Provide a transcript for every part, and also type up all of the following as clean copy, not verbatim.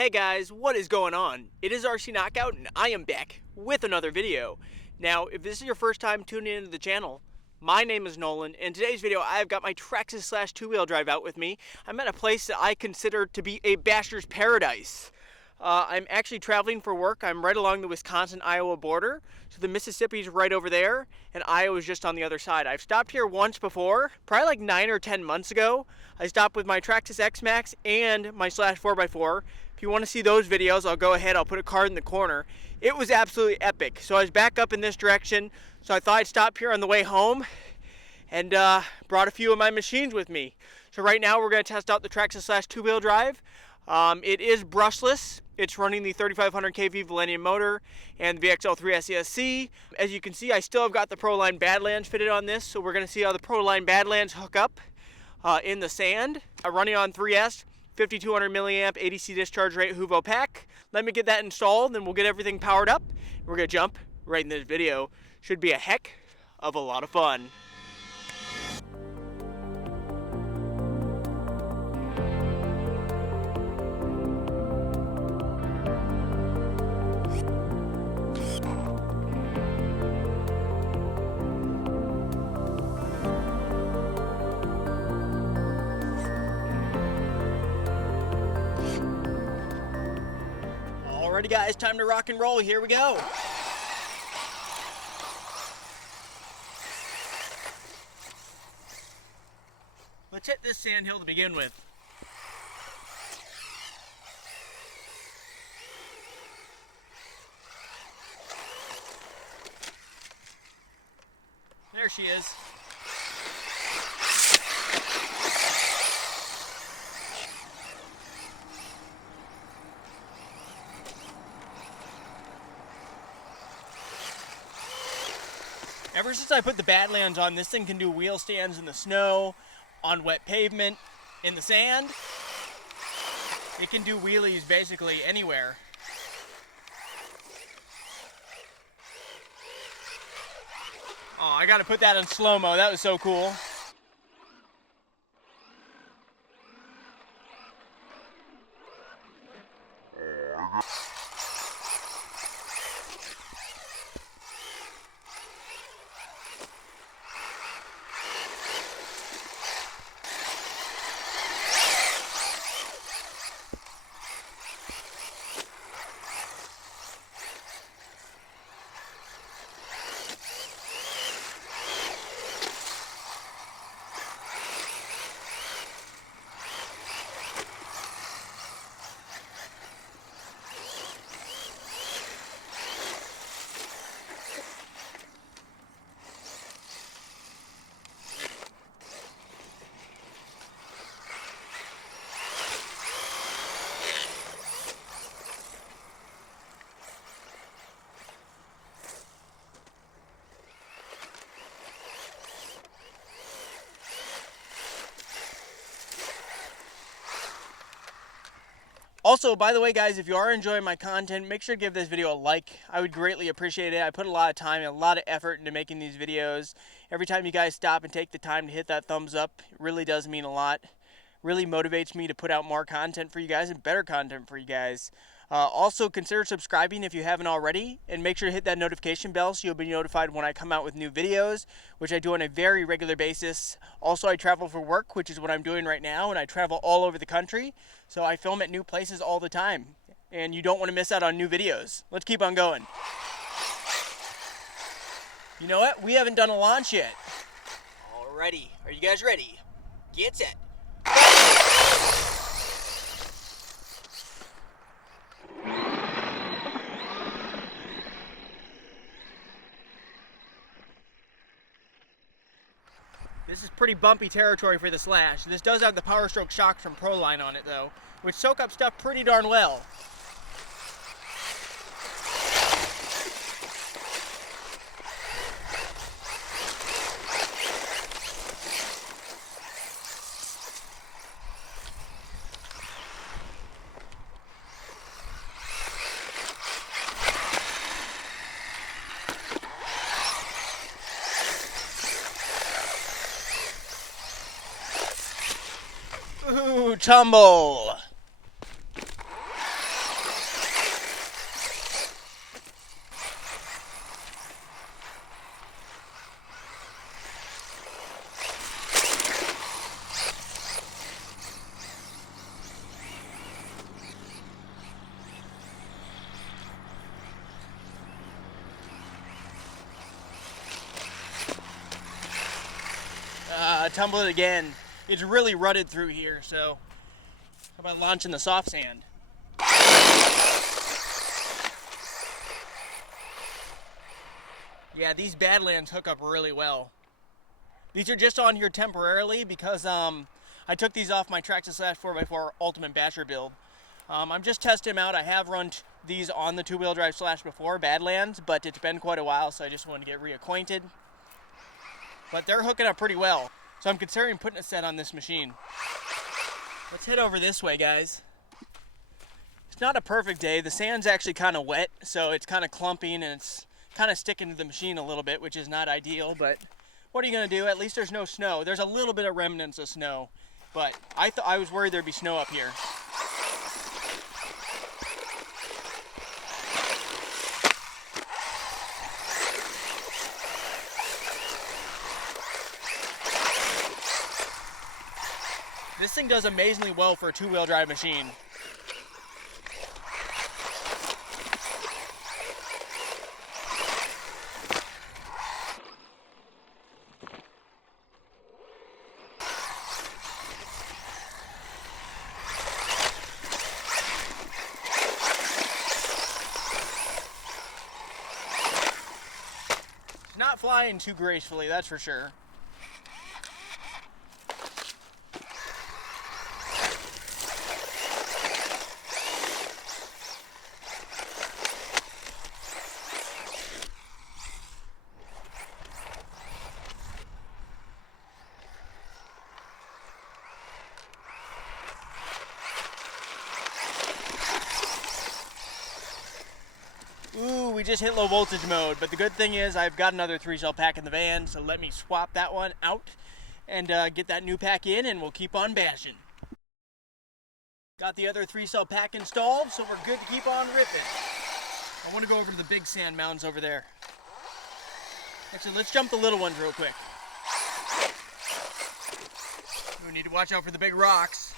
Hey guys, what is going on? It is RC Knockout and I am back with another video. Now, if this is your first time tuning into the channel, my name is Nolan. In today's video, I've got my Traxxas Slash two-wheel drive out with me. I'm at a place that I consider to be a basher's paradise. I'm actually traveling for work. I'm right along the Wisconsin-Iowa border. So the Mississippi's right over there, and Iowa's just on the other side. I've stopped here once before, probably like 9 or 10 months ago. I stopped with my Traxxas X-Max and my Slash 4x4. If you want to see those videos, I'll go ahead. I'll put a card in the corner. It was absolutely epic. So I was back up in this direction, so I thought I'd stop here on the way home and brought a few of my machines with me. So right now we're going to test out the Traxxas Slash two-wheel drive. It is brushless. It's running the 3500 kV Millennium motor and the VXL3 SESC. As you can see, I still have got the Proline Badlands fitted on this, so we're going to see how the Proline Badlands hook up in the sand. Running on 3S, 5200 milliamp, 80C discharge rate Huvo pack. Let me get that installed, then we'll get everything powered up. We're going to jump right in this video. Should be a heck of a lot of fun. Alrighty guys, time to rock and roll. Here we go. Let's hit this sand hill to begin with. There she is. Ever since I put the Badlands on, this thing can do wheel stands in the snow, on wet pavement, in the sand. It can do wheelies basically anywhere. Oh, I gotta put that in slow-mo. That was so cool. Also, by the way guys, if you are enjoying my content, make sure to give this video a like. I would greatly appreciate it. I put a lot of time and a lot of effort into making these videos. Every time you guys stop and take the time to hit that thumbs up, it really does mean a lot. Really motivates me to put out more content for you guys and better content for you guys. Also, consider subscribing if you haven't already, and make sure to hit that notification bell so you'll be notified when I come out with new videos, which I do on a very regular basis. Also, I travel for work, which is what I'm doing right now, and I travel all over the country, so I film at new places all the time, and you don't want to miss out on new videos. Let's keep on going. You know what? We haven't done a launch yet. Alrighty, are you guys ready? Get set. This is pretty bumpy territory for the Slash. This does have the Power Stroke shocks from Proline on it though, which soak up stuff pretty darn well. Ooh, tumble. tumble it again. It's really rutted through here, so how about launching the soft sand? Yeah, these Badlands hook up really well. These are just on here temporarily because I took these off my Traxxas Slash 4x4 Ultimate Basher build. I'm just testing them out. I have run these on the two-wheel drive Slash before, Badlands, but it's been quite a while, so I just wanted to get reacquainted. But they're hooking up pretty well, so I'm considering putting a set on this machine. Let's head over this way, guys. It's not a perfect day. The sand's actually kind of wet, so it's kind of clumping and it's kind of sticking to the machine a little bit, which is not ideal, but what are you going to do? At least there's no snow. There's a little bit of remnants of snow, but I was worried there'd be snow up here. This thing does amazingly well for a two-wheel drive machine. It's not flying too gracefully, that's for sure. Ooh, we just hit low voltage mode, but the good thing is I've got another 3-cell pack in the van, so let me swap that one out and get that new pack in, and we'll keep on bashing. Got the other 3-cell pack installed, so we're good to keep on ripping. I want to go over to the big sand mounds over there. Actually, let's jump the little ones real quick. We need to watch out for the big rocks.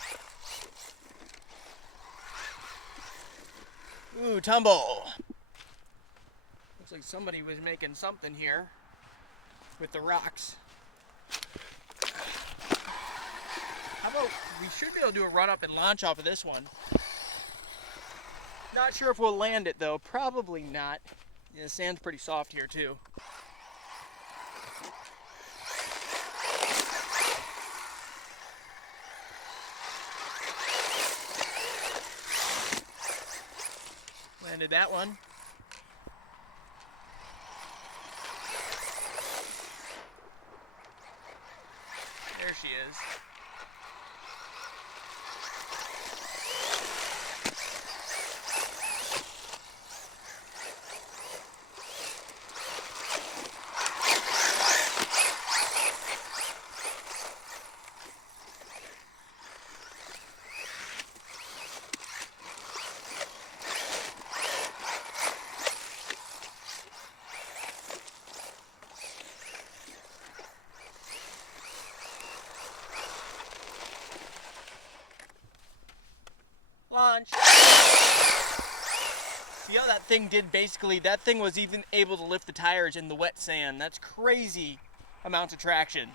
Ooh, tumble. Looks like somebody was making something here with the rocks. How about, we should be able to do a run up and launch off of this one. Not sure if we'll land it though, probably not. Yeah, the sand's pretty soft here too. Landed that one. There she is. Launch. See how that thing did basically, that thing was even able to lift the tires in the wet sand. That's crazy amounts of traction.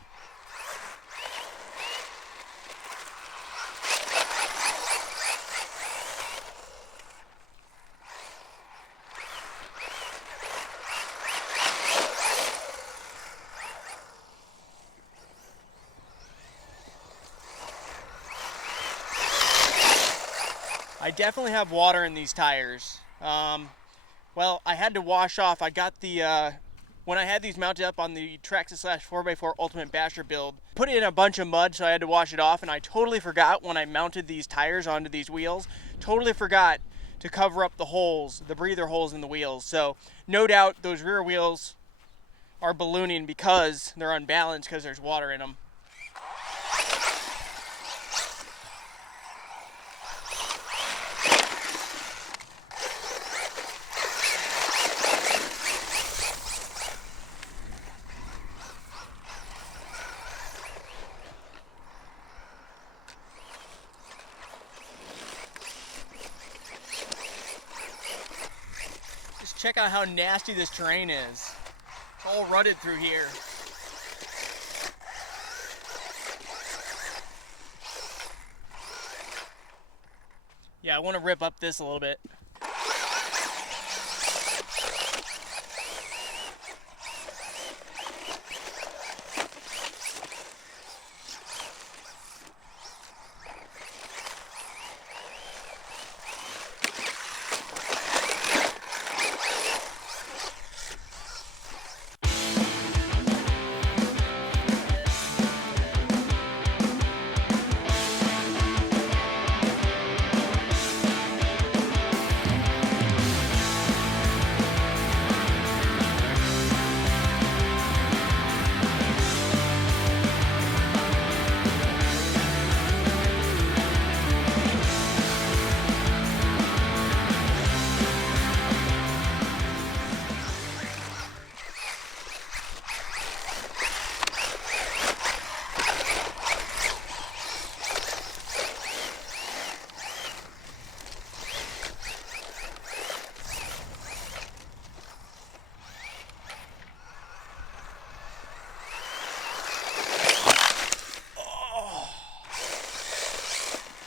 I definitely have water in these tires. Well, I had to wash off. I got the, when I had these mounted up on the Traxxas Slash 4x4 Ultimate Basher build, put it in a bunch of mud, so I had to wash it off, and I totally forgot when I mounted these tires onto these wheels, totally forgot to cover up the holes, the breather holes in the wheels. So no doubt those rear wheels are ballooning because they're unbalanced because there's water in them. Check out how nasty this terrain is. It's all rutted through here. I want to rip up this a little bit.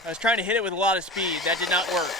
I was trying to hit it with a lot of speed. That did not work.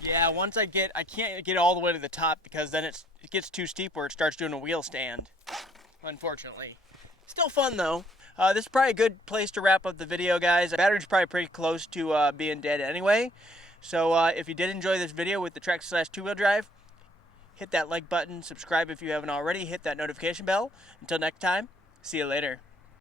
Yeah, once I can't get all the way to the top because then it gets too steep where it starts doing a wheel stand, unfortunately. Still fun though. This is probably a good place to wrap up the video, guys. The battery's probably pretty close to being dead anyway. So if you did enjoy this video with the Traxxas Slash two-wheel drive, hit that like button, subscribe if you haven't already, hit that notification bell. Until next time, see you later.